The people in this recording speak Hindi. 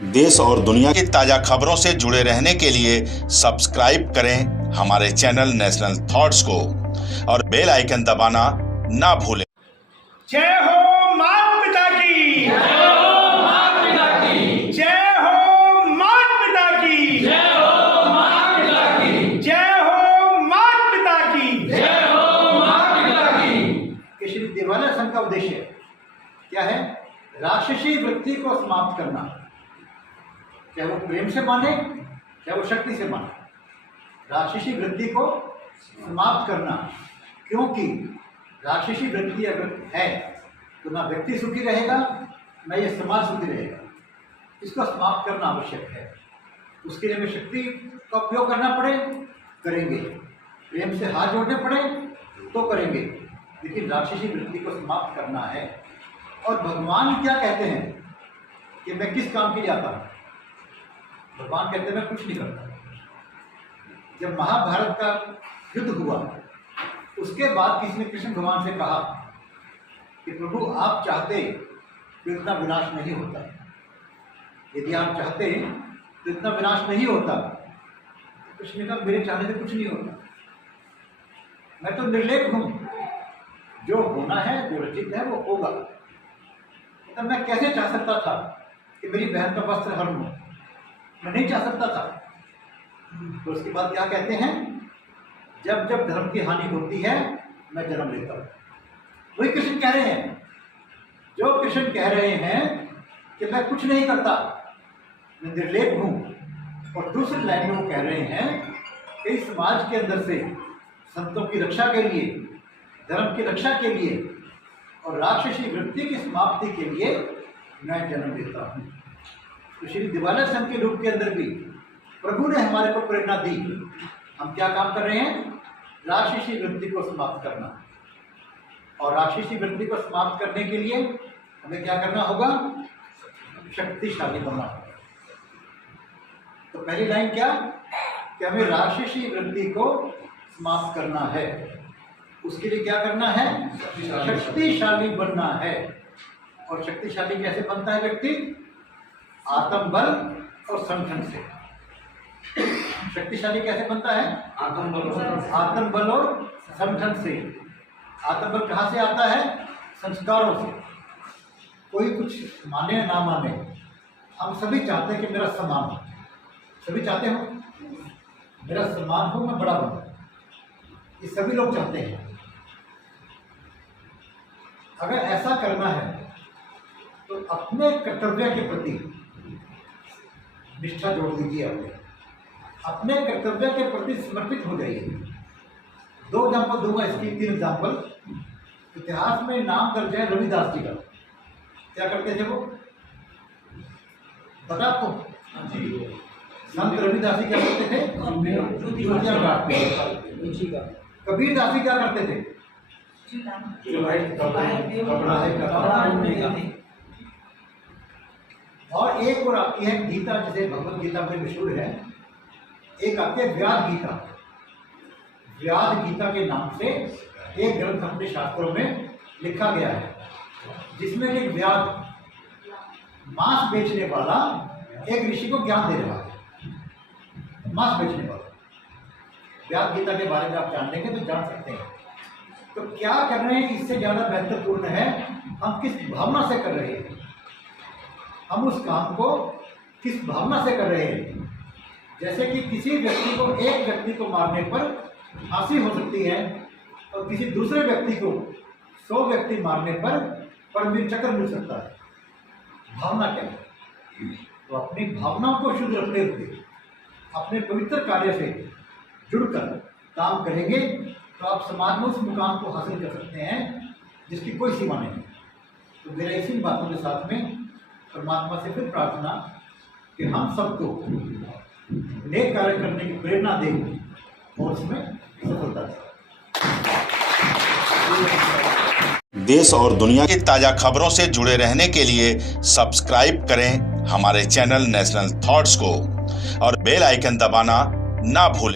देश और दुनिया की ताजा खबरों से जुड़े रहने के लिए सब्सक्राइब करें हमारे चैनल नेशनल थॉट्स को और बेल आइकन दबाना ना भूलें। जय हो मात पिता की, जय हो मात पिता की, जय हो मात पिता की, जय हो मात पिता की, जय हो मात पिता की, जय हो मात पिता की। कि श्री दिवाला संघ का उद्देश्य क्या है? राक्षसी वृत्ति को समाप्त करना, चाहे वो प्रेम से माने चाहे वो शक्ति से माने। राक्षसी वृत्ति को समाप्त करना, क्योंकि राक्षसी वृत्ति अगर है तो ना व्यक्ति सुखी रहेगा ना ये समाज सुखी रहेगा। इसको समाप्त करना आवश्यक है। उसके लिए हमें शक्ति का उपयोग करना पड़े करेंगे, प्रेम से हाथ जोड़ने पड़े तो करेंगे, लेकिन राक्षसी वृत्ति को समाप्त करना है। और भगवान क्या कहते हैं कि मैं किस काम के लिए आता हूँ? भगवान कहते हैं मैं कुछ नहीं करता। जब महाभारत का युद्ध हुआ उसके बाद किसी ने कृष्ण भगवान से कहा कि प्रभु आप चाहते तो इतना विनाश नहीं होता, यदि आप चाहते तो इतना विनाश नहीं होता। कृष्ण ने कहा मेरे चाहने से कुछ नहीं होता, मैं तो निर्लेप हूँ, जो होना है जो रचित है वो होगा। तब मैं कैसे चाह सकता था कि मेरी बहन का वस्त्र हरण हो? मैं नहीं चाह सकता था। तो उसके बाद क्या कहते हैं? जब जब धर्म की हानि होती है मैं जन्म लेता हूँ। वही कृष्ण कह रहे हैं। जो कृष्ण कह रहे हैं कि मैं कुछ नहीं करता, मैं निर्लेप हूँ, और दूसरी लाइन में वो कह रहे हैं कि समाज के अंदर से संतों की रक्षा के लिए, धर्म की रक्षा के लिए और राक्षसी वृत्ति की समाप्ति के लिए मैं जन्म लेता हूँ। तो श्री दिवाला संघ के रूप के अंदर भी प्रभु ने हमारे को प्रेरणा दी। हम क्या काम कर रहे हैं? राक्षसी वृत्ति को समाप्त करना। और राक्षसी वृत्ति को समाप्त करने के लिए हमें क्या करना होगा? शक्तिशाली बनना होगा। तो पहली लाइन क्या कि हमें राक्षसी वृत्ति को समाप्त करना है। उसके लिए क्या करना है? शक्तिशाली बनना है। और शक्तिशाली कैसे बनता है व्यक्ति? आत्मबल और संगठन से। शक्तिशाली कैसे बनता है? आत्मबल और संगठन से। आत्मबल कहाँ से आता है? संस्कारों से। कोई कुछ माने ना माने, हम सभी चाहते हैं कि मेरा सम्मान हो। सभी चाहते हो मेरा सम्मान हो, मैं बड़ा बनूं। ये सभी लोग चाहते हैं। अगर ऐसा करना है तो अपने कर्तव्य के प्रति निष्ठा जोड़ दीजिए। अपने कर्तव्य के प्रति समर्पित हो जाइए। 2 एग्जाम्पल दूंगा इसकी, 3 एग्जाम्पल। इतिहास में नाम दर्ज है रविदास जी का। क्या करते थे वो? पता आपको? संत रविदास जी क्या करते थे? जूतियां काटते थे। कबीर दास जी क्या करते थे? कपड़ा है। और एक और आती है गीता, जिसे भगवत गीता में मशहूर है। एक आती है व्यास गीता। व्यास गीता के नाम से एक ग्रंथ अपने शास्त्रों में लिखा गया है, जिसमें एक व्यास मांस बेचने वाला एक ऋषि को ज्ञान दे रहा है। मांस बेचने वाला व्यास गीता के बारे में आप जान लेंगे तो जान सकते हैं। तो क्या कर रहे हैं इससे ज़्यादा महत्वपूर्ण है हम किस भावना से कर रहे हैं। हम उस काम को किस भावना से कर रहे हैं। जैसे कि किसी व्यक्ति को, एक व्यक्ति को मारने पर फांसी हो सकती है और किसी दूसरे व्यक्ति को 100 व्यक्ति मारने पर परमवीर चक्र मिल सकता है। भावना क्या है? तो अपनी भावनाओं को शुद्ध रखते हुए अपने पवित्र कार्य से जुड़कर काम करेंगे तो आप समाज में उस मुकाम को हासिल कर सकते हैं जिसकी कोई सीमा नहीं। तो मेरा इसी बातों के साथ में परमात्मा से फिर प्रार्थना कि हम सबको नेक कार्य करने की प्रेरणा दें और उसमें सफलता दें। देश और दुनिया की ताजा खबरों से जुड़े रहने के लिए सब्सक्राइब करें हमारे चैनल नेशनल थॉट्स को और बेल आइकन दबाना ना भूलें।